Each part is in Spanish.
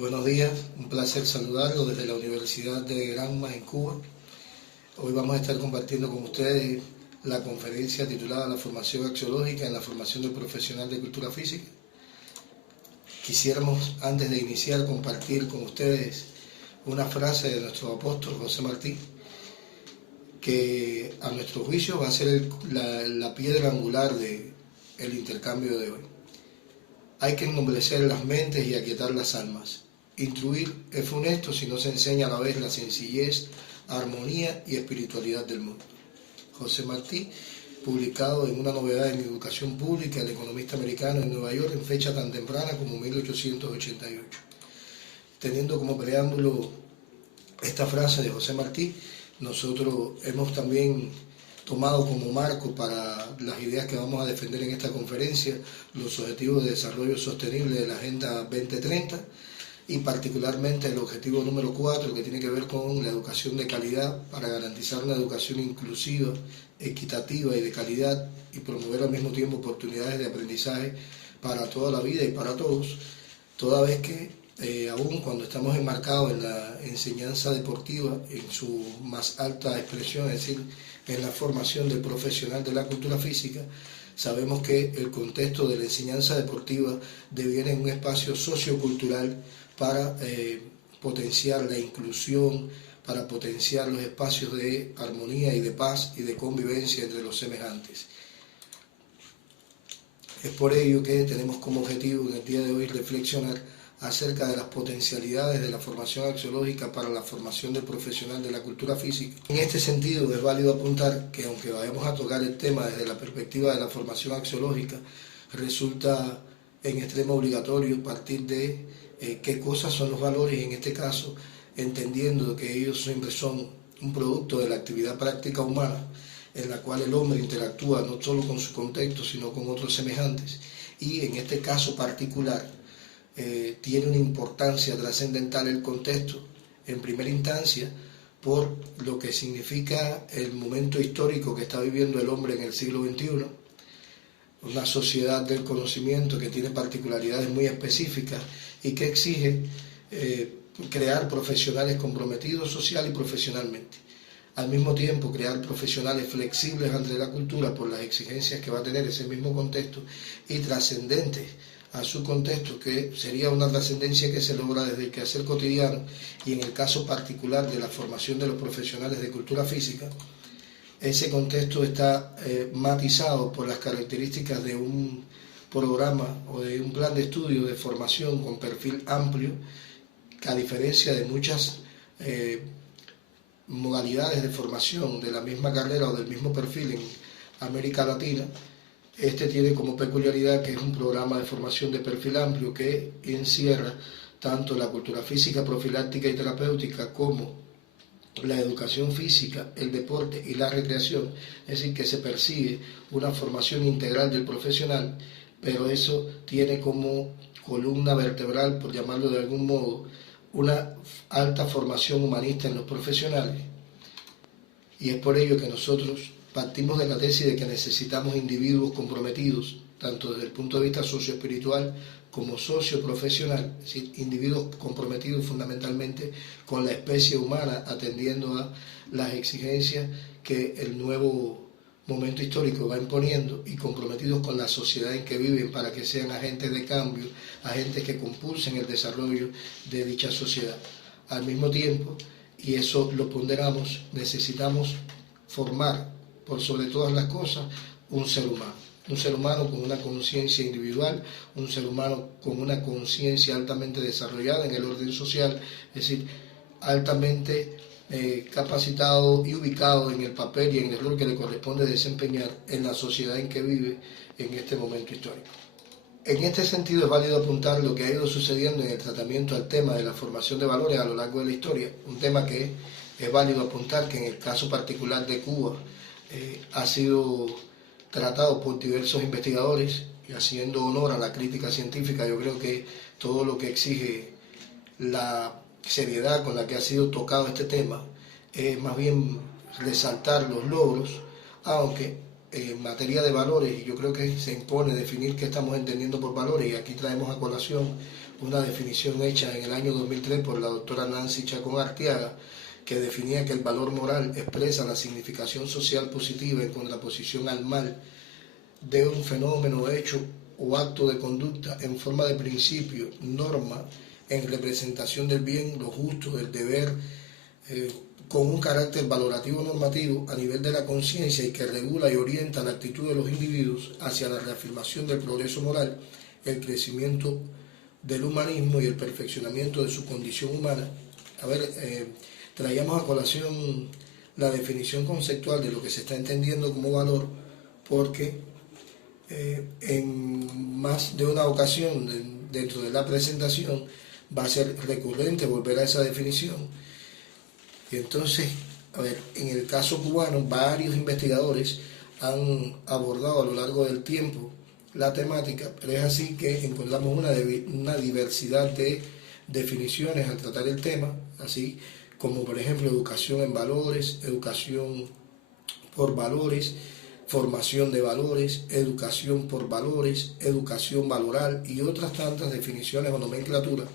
Buenos días, un placer saludarlos desde la Universidad de Granma en Cuba. Hoy vamos a estar compartiendo con ustedes la conferencia titulada La formación axiológica en la formación del profesional de cultura física. Quisiéramos, antes de iniciar, compartir con ustedes una frase de nuestro apóstol José Martí, que a nuestro juicio va a ser la piedra angular del intercambio de hoy. Hay que ennoblecer las mentes y aquietar las almas. Instruir es funesto si no se enseña a la vez la sencillez, armonía y espiritualidad del mundo. José Martí, publicado en Una novedad en educación pública, El economista americano en Nueva York, en fecha tan temprana como 1888. Teniendo como preámbulo esta frase de José Martí, nosotros hemos también tomado como marco para las ideas que vamos a defender en esta conferencia los objetivos de desarrollo sostenible de la Agenda 2030 y particularmente el objetivo número 4, que tiene que ver con la educación de calidad para garantizar una educación inclusiva, equitativa y de calidad y promover al mismo tiempo oportunidades de aprendizaje para toda la vida y para todos, toda vez que aún cuando estamos enmarcados en la enseñanza deportiva en su más alta expresión, es decir, en la formación del profesional de la cultura física, sabemos que el contexto de la enseñanza deportiva deviene en un espacio sociocultural para potenciar la inclusión, para potenciar los espacios de armonía y de paz y de convivencia entre los semejantes. Es por ello que tenemos como objetivo en el día de hoy reflexionar acerca de las potencialidades de la formación axiológica para la formación del profesional de la cultura física. En este sentido, es válido apuntar que aunque vayamos a tocar el tema desde la perspectiva de la formación axiológica, resulta en extremo obligatorio partir de qué cosas son los valores, y en este caso, entendiendo que ellos siempre son un producto de la actividad práctica humana, en la cual el hombre interactúa no solo con su contexto, sino con otros semejantes, y en este caso particular, tiene una importancia trascendental el contexto, en primera instancia, por lo que significa el momento histórico que está viviendo el hombre en el siglo XXI, una sociedad del conocimiento que tiene particularidades muy específicas y que exige crear profesionales comprometidos social y profesionalmente. Al mismo tiempo, crear profesionales flexibles ante la cultura por las exigencias que va a tener ese mismo contexto y trascendentes a su contexto, que sería una trascendencia que se logra desde el quehacer cotidiano y en el caso particular de la formación de los profesionales de cultura física. Ese contexto está matizado por las características de un programa o de un plan de estudio de formación con perfil amplio, que a diferencia de muchas modalidades de formación de la misma carrera o del mismo perfil en América Latina, este tiene como peculiaridad que es un programa de formación de perfil amplio que encierra tanto la cultura física, profiláctica y terapéutica como la educación física, el deporte y la recreación, es decir, que se persigue una formación integral del profesional, pero eso tiene como columna vertebral, por llamarlo de algún modo, una alta formación humanista en los profesionales. Y es por ello que nosotros partimos de la tesis de que necesitamos individuos comprometidos, tanto desde el punto de vista socioespiritual como socioprofesional, es decir, individuos comprometidos fundamentalmente con la especie humana, atendiendo a las exigencias que el nuevo momento histórico va imponiendo y comprometidos con la sociedad en que viven para que sean agentes de cambio, agentes que compulsen el desarrollo de dicha sociedad. Al mismo tiempo, y eso lo ponderamos, necesitamos formar por sobre todas las cosas un ser humano con una conciencia individual, un ser humano con una conciencia altamente desarrollada en el orden social, es decir, altamente capacitado y ubicado en el papel y en el rol que le corresponde desempeñar en la sociedad en que vive en este momento histórico. En este sentido es válido apuntar lo que ha ido sucediendo en el tratamiento al tema de la formación de valores a lo largo de la historia, un tema que es válido apuntar que en el caso particular de Cuba ha sido tratado por diversos investigadores y haciendo honor a la crítica científica. Yo creo que todo lo que exige la seriedad con la que ha sido tocado este tema es más bien resaltar los logros, aunque en materia de valores, y yo creo que se impone definir qué estamos entendiendo por valores, y aquí traemos a colación una definición hecha en el año 2003 por la doctora Nancy Chacón Arteaga, que definía que el valor moral expresa la significación social positiva en contraposición al mal de un fenómeno, hecho o acto de conducta en forma de principio, norma, en representación del bien, lo justo, del deber, con un carácter valorativo normativo a nivel de la conciencia y que regula y orienta la actitud de los individuos hacia la reafirmación del progreso moral, el crecimiento del humanismo y el perfeccionamiento de su condición humana. Traíamos a colación la definición conceptual de lo que se está entendiendo como valor, porque en más de una ocasión dentro de la presentación va a ser recurrente volver a esa definición. Y entonces, en el caso cubano, varios investigadores han abordado a lo largo del tiempo la temática, pero es así que encontramos una diversidad de definiciones al tratar el tema, así como por ejemplo educación en valores, educación por valores, formación de valores, educación por valores, educación valoral y otras tantas definiciones o nomenclaturas,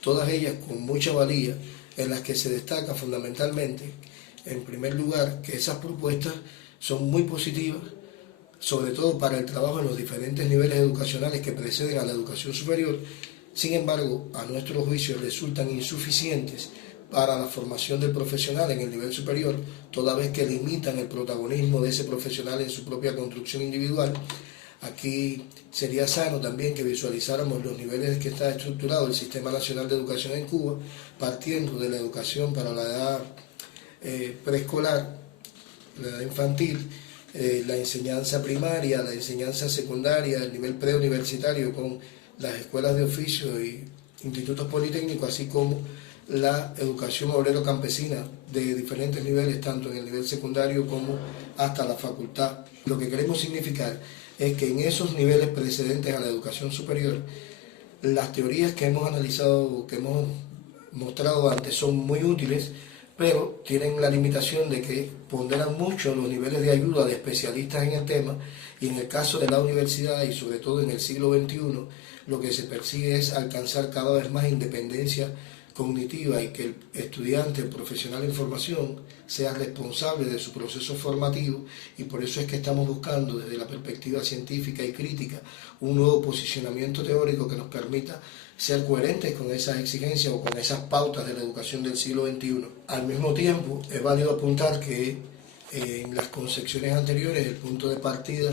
todas ellas con mucha valía, en las que se destaca fundamentalmente, en primer lugar, que esas propuestas son muy positivas, sobre todo para el trabajo en los diferentes niveles educacionales que preceden a la educación superior. Sin embargo, a nuestro juicio resultan insuficientes para la formación del profesional en el nivel superior, toda vez que limitan el protagonismo de ese profesional en su propia construcción individual. Aquí sería sano también que visualizáramos los niveles que está estructurado el Sistema Nacional de Educación en Cuba, partiendo de la educación para la edad preescolar, la edad infantil, la enseñanza primaria, la enseñanza secundaria, el nivel preuniversitario con las escuelas de oficio y institutos politécnicos, así como la educación obrero-campesina de diferentes niveles, tanto en el nivel secundario como hasta la facultad. Lo que queremos significar es que en esos niveles precedentes a la educación superior, las teorías que hemos analizado, que hemos mostrado antes, son muy útiles, pero tienen la limitación de que ponderan mucho los niveles de ayuda de especialistas en el tema, y en el caso de la universidad y sobre todo en el siglo XXI, lo que se persigue es alcanzar cada vez más independencia cognitiva y que el estudiante, el profesional en formación, sea responsable de su proceso formativo, y por eso es que estamos buscando desde la perspectiva científica y crítica un nuevo posicionamiento teórico que nos permita ser coherentes con esas exigencias o con esas pautas de la educación del siglo XXI. Al mismo tiempo, es válido apuntar que en las concepciones anteriores el punto de partida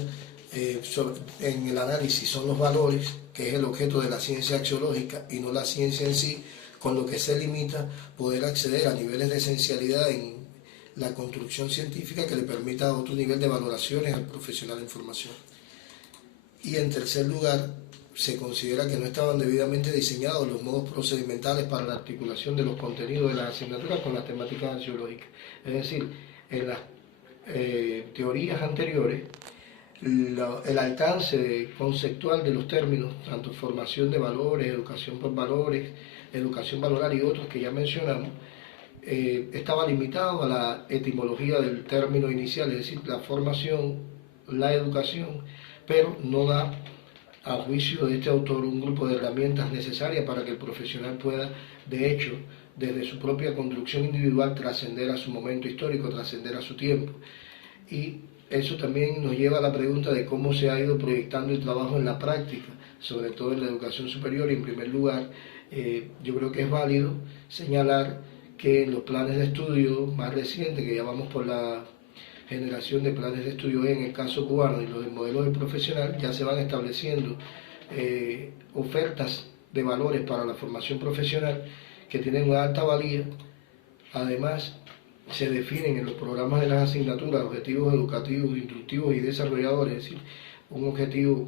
en el análisis son los valores, que es el objeto de la ciencia axiológica y no la ciencia en sí, con lo que se limita poder acceder a niveles de esencialidad en la construcción científica que le permita otro nivel de valoraciones al profesional en formación. Y en tercer lugar, se considera que no estaban debidamente diseñados los modos procedimentales para la articulación de los contenidos de las asignaturas con las temáticas axiológicas. Es decir, en las teorías anteriores, el alcance conceptual de los términos, tanto formación de valores, educación por valores, educación valoral y otros que ya mencionamos, estaba limitado a la etimología del término inicial, es decir, la formación, la educación, pero no da, a juicio de este autor, un grupo de herramientas necesarias para que el profesional pueda, de hecho, desde su propia construcción individual, trascender a su momento histórico, trascender a su tiempo. Y eso también nos lleva a la pregunta de cómo se ha ido proyectando el trabajo en la práctica, sobre todo en la educación superior. Y en primer lugar, yo creo que es válido señalar que en los planes de estudio más recientes, que ya vamos por la generación de planes de estudio en el caso cubano y los del modelo del profesional, ya se van estableciendo ofertas de valores para la formación profesional que tienen una alta valía. Además, se definen en los programas de las asignaturas objetivos educativos, instructivos y desarrolladores, es decir, un objetivo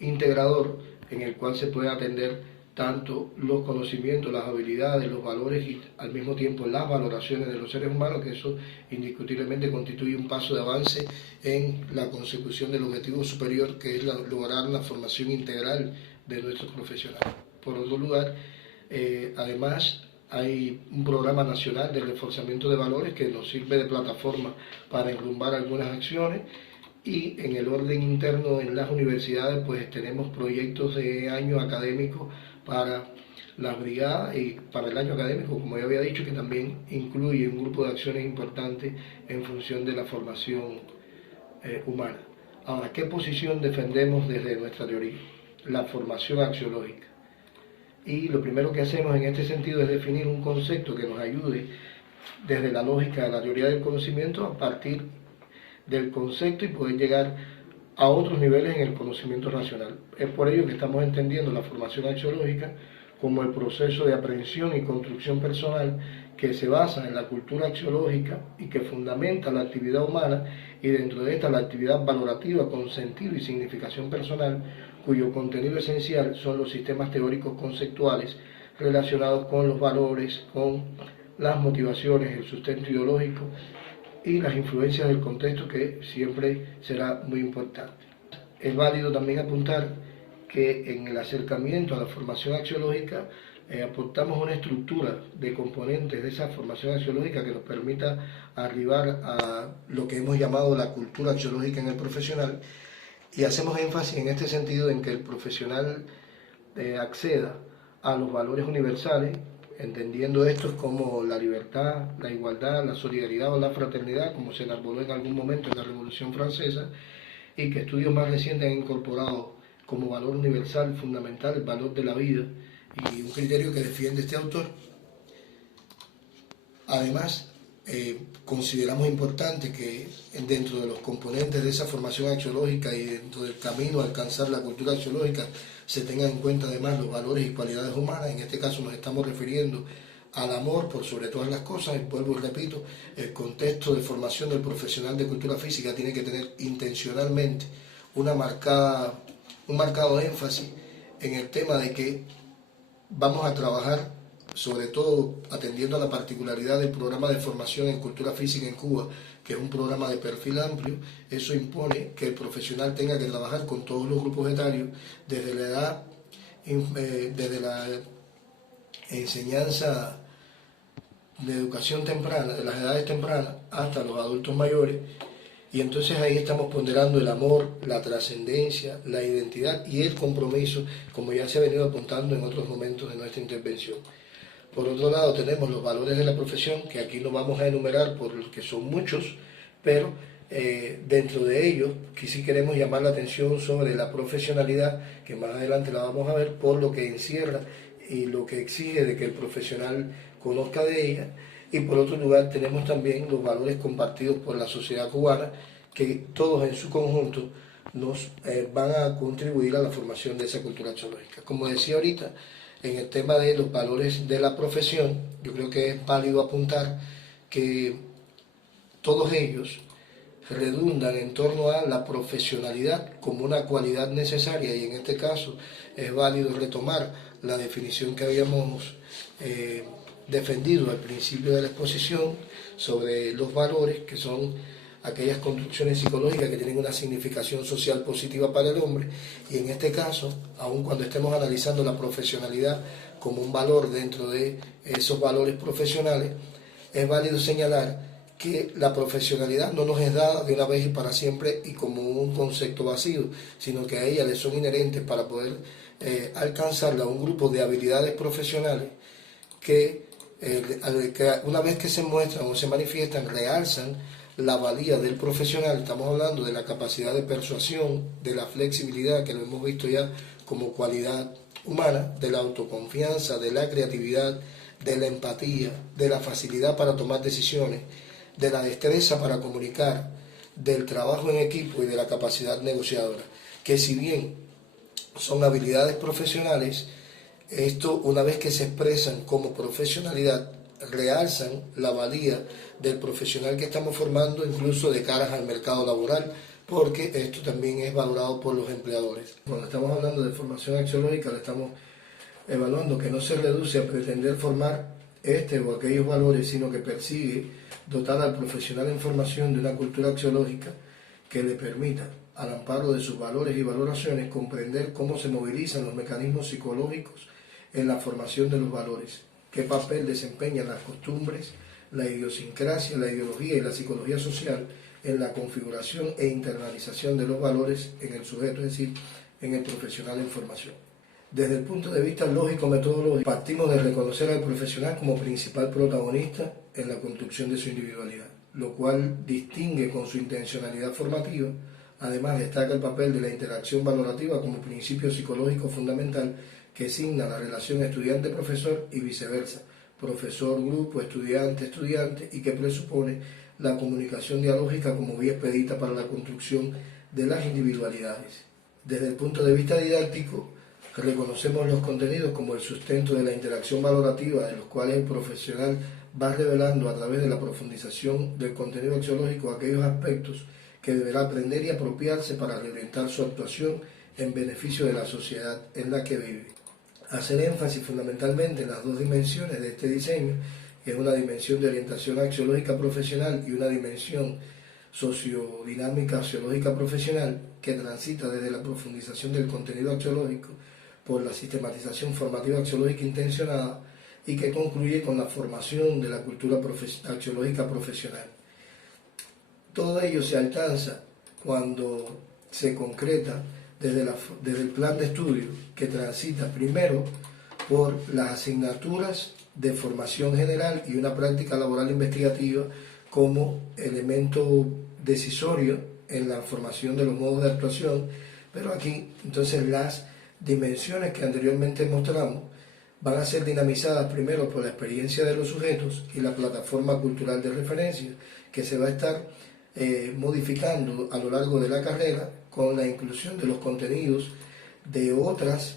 integrador en el cual se puede atender tanto los conocimientos, las habilidades, los valores y al mismo tiempo las valoraciones de los seres humanos, que eso indiscutiblemente constituye un paso de avance en la consecución del objetivo superior, que es lograr la formación integral de nuestros profesionales. Por otro lugar, además, hay un programa nacional de reforzamiento de valores que nos sirve de plataforma para enrumbar algunas acciones, Y en el orden interno en las universidades pues tenemos proyectos de año académico para las brigadas y para el año académico, como ya había dicho, que también incluye un grupo de acciones importantes en función de la formación humana. Ahora, ¿qué posición defendemos desde nuestra teoría? La formación axiológica. Y lo primero que hacemos en este sentido es definir un concepto que nos ayude desde la lógica de la teoría del conocimiento a partir del concepto y poder llegar a otros niveles en el conocimiento racional. Es por ello que estamos entendiendo la formación axiológica como el proceso de aprehensión y construcción personal que se basa en la cultura axiológica y que fundamenta la actividad humana y dentro de esta la actividad valorativa con sentido y significación personal, cuyo contenido esencial son los sistemas teóricos conceptuales relacionados con los valores, con las motivaciones, el sustento ideológico y las influencias del contexto, que siempre será muy importante. Es válido también apuntar que en el acercamiento a la formación axiológica aportamos una estructura de componentes de esa formación axiológica que nos permita arribar a lo que hemos llamado la cultura axiológica en el profesional, y hacemos énfasis en este sentido en que el profesional acceda a los valores universales, entendiendo estos como la libertad, la igualdad, la solidaridad o la fraternidad, como se enarboló en algún momento en la Revolución Francesa, y que estudios más recientes han incorporado como valor universal fundamental el valor de la vida, y un criterio que defiende este autor. Además, consideramos importante que dentro de los componentes de esa formación axiológica y dentro del camino a alcanzar la cultura axiológica se tengan en cuenta además los valores y cualidades humanas. En este caso nos estamos refiriendo al amor por sobre todas las cosas, y vuelvo y repito, el contexto de formación del profesional de cultura física tiene que tener intencionalmente un marcado énfasis en el tema de que vamos a trabajar, sobre todo atendiendo a la particularidad del programa de formación en cultura física en Cuba, que es un programa de perfil amplio. Eso impone que el profesional tenga que trabajar con todos los grupos etarios, desde la edad, desde la enseñanza de educación temprana, de las edades tempranas, hasta los adultos mayores. Y entonces ahí estamos ponderando el amor, la trascendencia, la identidad y el compromiso, como ya se ha venido apuntando en otros momentos de nuestra intervención. Por otro lado, tenemos los valores de la profesión, que aquí no vamos a enumerar porque son muchos, pero dentro de ellos sí queremos llamar la atención sobre la profesionalidad, que más adelante la vamos a ver, por lo que encierra y lo que exige de que el profesional conozca de ella. Y por otro lugar tenemos también los valores compartidos por la sociedad cubana, que todos en su conjunto nos van a contribuir a la formación de esa cultura axiológica. Como decía ahorita, en el tema de los valores de la profesión, yo creo que es válido apuntar que todos ellos redundan en torno a la profesionalidad como una cualidad necesaria, y en este caso es válido retomar la definición que habíamos defendido al principio de la exposición sobre los valores, que son aquellas construcciones psicológicas que tienen una significación social positiva para el hombre, y en este caso, aun cuando estemos analizando la profesionalidad como un valor dentro de esos valores profesionales, es válido señalar que la profesionalidad no nos es dada de una vez y para siempre y como un concepto vacío, sino que a ella le son inherentes para poder alcanzarla un grupo de habilidades profesionales que una vez que se muestran o se manifiestan, realzan la valía del profesional. Estamos hablando de la capacidad de persuasión, de la flexibilidad, que lo hemos visto ya como cualidad humana, de la autoconfianza, de la creatividad, de la empatía, de la facilidad para tomar decisiones, de la destreza para comunicar, del trabajo en equipo y de la capacidad negociadora, que si bien son habilidades profesionales, esto, una vez que se expresan como profesionalidad, realzan la valía del profesional que estamos formando, incluso de caras al mercado laboral, porque esto también es valorado por los empleadores. Cuando estamos hablando de formación axiológica, le estamos evaluando que no se reduce a pretender formar este o aquellos valores, sino que persigue dotar al profesional en formación de una cultura axiológica que le permita, al amparo de sus valores y valoraciones, comprender cómo se movilizan los mecanismos psicológicos en la formación de los valores, qué papel desempeñan las costumbres, la idiosincrasia, la ideología y la psicología social en la configuración e internalización de los valores en el sujeto, es decir, en el profesional en formación. Desde el punto de vista lógico-metodológico, partimos de reconocer al profesional como principal protagonista en la construcción de su individualidad, lo cual distingue con su intencionalidad formativa. Además, destaca el papel de la interacción valorativa como principio psicológico fundamental que signa la relación estudiante-profesor y viceversa, profesor-grupo, estudiante-estudiante, y que presupone la comunicación dialógica como vía expedita para la construcción de las individualidades. Desde el punto de vista didáctico, reconocemos los contenidos como el sustento de la interacción valorativa, de los cuales el profesional va revelando a través de la profundización del contenido axiológico aquellos aspectos que deberá aprender y apropiarse para reorientar su actuación en beneficio de la sociedad en la que vive. Hacer énfasis fundamentalmente en las dos dimensiones de este diseño, que es una dimensión de orientación axiológica profesional y una dimensión sociodinámica axiológica profesional, que transita desde la profundización del contenido axiológico por la sistematización formativa axiológica intencionada y que concluye con la formación de la cultura axiológica profesional. Todo ello se alcanza cuando se concreta desde el plan de estudio, que transita primero por las asignaturas de formación general y una práctica laboral investigativa como elemento decisorio en la formación de los modos de actuación, pero aquí entonces las dimensiones que anteriormente mostramos van a ser dinamizadas primero por la experiencia de los sujetos y la plataforma cultural de referencia, que se va a estar modificando a lo largo de la carrera con la inclusión de los contenidos de otras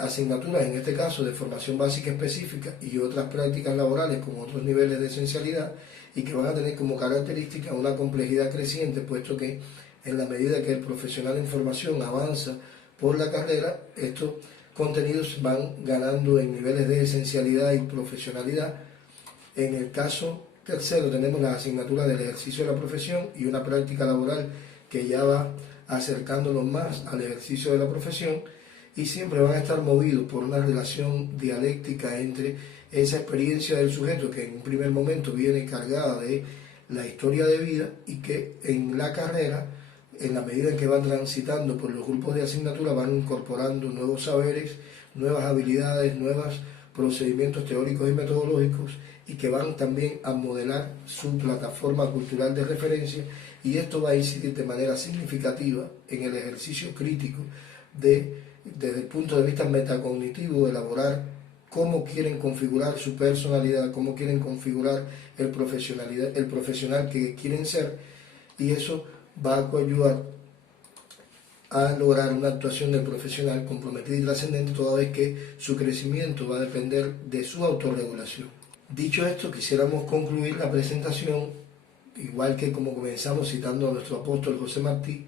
asignaturas, en este caso de formación básica específica y otras prácticas laborales con otros niveles de esencialidad, y que van a tener como característica una complejidad creciente, puesto que en la medida que el profesional en formación avanza por la carrera, estos contenidos van ganando en niveles de esencialidad y profesionalidad. En el caso tercero tenemos las asignaturas del ejercicio de la profesión y una práctica laboral que ya va acercándonos más al ejercicio de la profesión, y siempre van a estar movidos por una relación dialéctica entre esa experiencia del sujeto que en un primer momento viene cargada de la historia de vida, y que en la carrera, en la medida en que van transitando por los grupos de asignatura, van incorporando nuevos saberes, nuevas habilidades, nuevos procedimientos teóricos y metodológicos, y que van también a modelar su plataforma cultural de referencia, y esto va a incidir de manera significativa en el ejercicio crítico desde el punto de vista metacognitivo, de elaborar cómo quieren configurar su personalidad, cómo quieren configurar el profesional que quieren ser, y eso va a ayudar a lograr una actuación del profesional comprometida y trascendente, toda vez que su crecimiento va a depender de su autorregulación. Dicho esto, quisiéramos concluir la presentación, igual que como comenzamos citando a nuestro apóstol José Martí,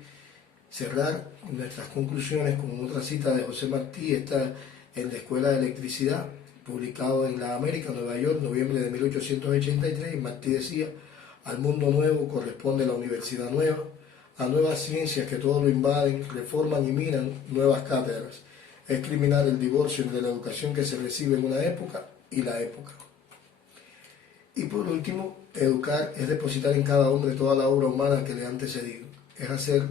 cerrar nuestras conclusiones con otra cita de José Martí. Está en la Escuela de Electricidad, publicado en La América, Nueva York, noviembre de 1883, y Martí decía: al mundo nuevo corresponde la universidad nueva, a nuevas ciencias que todo lo invaden, reforman y minan nuevas cátedras. Es criminal el divorcio entre la educación que se recibe en una época y la época. Y por último, educar es depositar en cada hombre toda la obra humana que le ha antecedido. Es hacer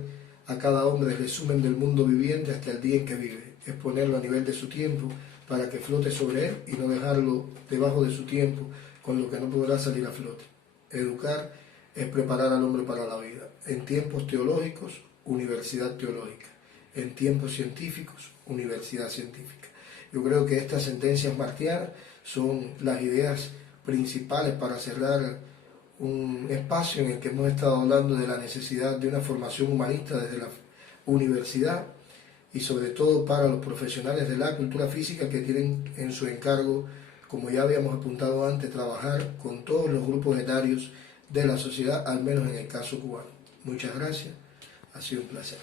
a cada hombre el resumen del mundo viviente hasta el día en que vive. Es ponerlo a nivel de su tiempo para que flote sobre él y no dejarlo debajo de su tiempo, con lo que no podrá salir a flote. Educar es preparar al hombre para la vida. En tiempos teológicos, universidad teológica. En tiempos científicos, universidad científica. Yo creo que estas sentencias martianas son las ideas principales para cerrar un espacio en el que hemos estado hablando de la necesidad de una formación humanista desde la universidad, y sobre todo para los profesionales de la cultura física, que tienen en su encargo, como ya habíamos apuntado antes, trabajar con todos los grupos etarios de la sociedad, al menos en el caso cubano. Muchas gracias, ha sido un placer.